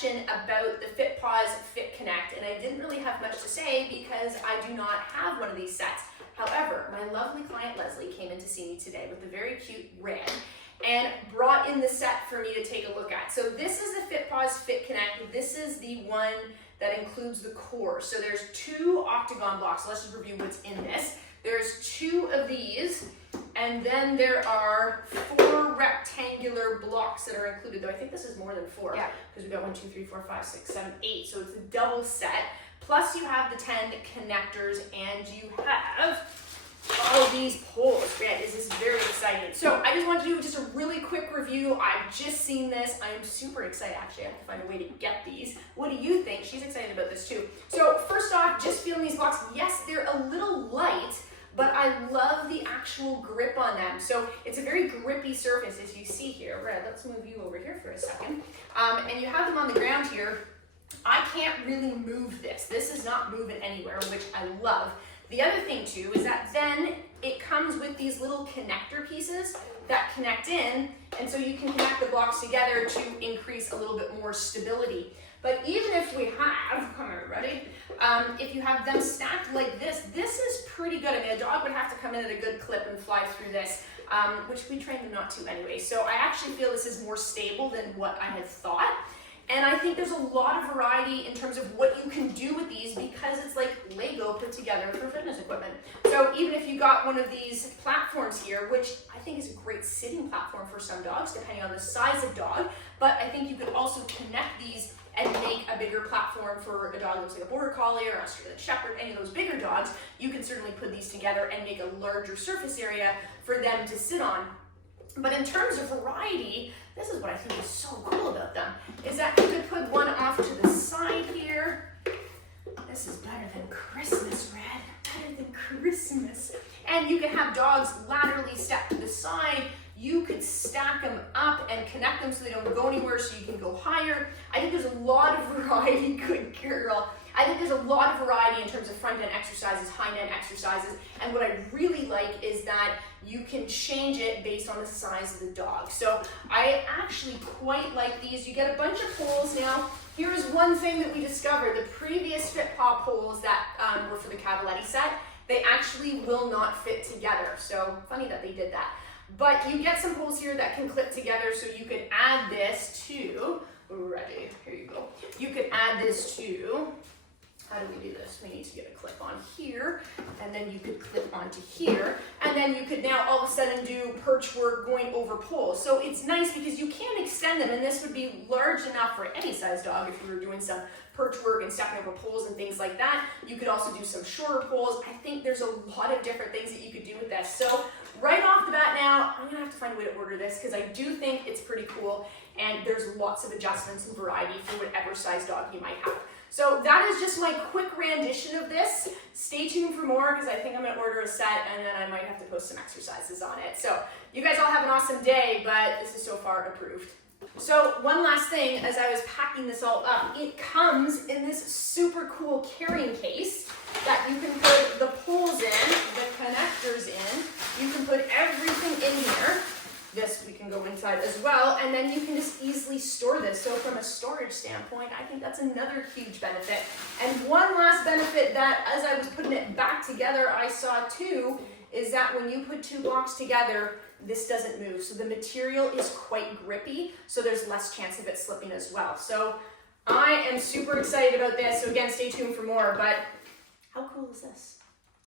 session about the FitPaws FitKinect, and I didn't really have much to say because I do not have one of these sets. However, my lovely client Leslie came in to see me today with a very cute red and brought in the set for me to take a look at. So this is the FitPaws FitKinect. This is the one that includes the core. So there's 2 octagon blocks. So let's just review what's in this. There's 2 of these, and then there are 4 rectangular blocks that are included, though I think this is more than 4. Yeah. Because we've got 1, 2, 3, 4, 5, 6, 7, 8. So it's a double set. Plus you have the 10 connectors, and you have all these poles. Yeah, this is very exciting. So I just want to do just a really quick review. I've just seen this. I am super excited. Actually, I have to find a way to get these. What do you think? She's excited about this too. So first off, just feeling these blocks. Yes, they're a little light, but I love the actual grip on them. So it's a very grippy surface, as you see here. Red, let's move you over here for a second. And you have them on the ground here. I can't really move this. This is not moving anywhere, which I love. The other thing too is that then it comes with these little connector pieces that connect in, and so you can connect the blocks together to increase a little bit more stability. But even if we have, come here, ready? If you have them stacked like this, this is pretty good. I mean, a dog would have to come in at a good clip and fly through this, which we train them not to anyway. So I actually feel this is more stable than what I had thought. And I think there's a lot of variety in terms of what you can do with these because it's like Lego put together for fitness equipment. So even if you got one of these platforms here, which I think is a great sitting platform for some dogs, depending on the size of dog, but I think you could also connect these and make a bigger platform for a dog that looks like a Border Collie or an Australian Shepherd, any of those bigger dogs. You can certainly put these together and make a larger surface area for them to sit on. But in terms of variety, this is what I think is so cool about them, is that you could put one off to the side here. This is better than Christmas, Red, better than Christmas. And you can have dogs laterally step to the side. You could stack them up and connect them so they don't go anywhere, so you can go higher. I think there's a lot of variety, good girl. I think there's a lot of variety in terms of front end exercises, hind end exercises, and what I really like is that you can change it based on the size of the dog. So I actually quite like these. You get a bunch of poles now. Here's one thing that we discovered. The previous FitPaw poles that were for the Cavaletti set, they actually will not fit together. So funny that they did that. But you get some poles here that can clip together, so you could add this to, ready, here you go. You could add this to, how do we do this? We need to get a clip on here, and then you could clip onto here, and then you could now all of a sudden do perch work going over poles. So it's nice because you can extend them, and this would be large enough for any size dog if you were doing some perch work and stepping over poles and things like that. You could also do some shorter poles. I think there's a lot of different things that you could do with this. So right off the bat now, I'm gonna have to find a way to order this because I do think it's pretty cool, and there's lots of adjustments and variety for whatever size dog you might have. So that is just my quick rendition of this. Stay tuned for more because I think I'm gonna order a set and then I might have to post some exercises on it. So you guys all have an awesome day, but this is so far approved. So one last thing, as I was packing this all up, it comes in this super cool carrying case that you can put the poles in, the connectors in, you can put everything in here. This we can go inside as well, and then you can just easily store this. So from a storage standpoint, I think that's another huge benefit. And one last benefit that, as I was putting it back together, I saw too, is that when you put 2 blocks together, this doesn't move. So the material is quite grippy, so there's less chance of it slipping as well. So I am super excited about this. So again, stay tuned for more, but how cool is this?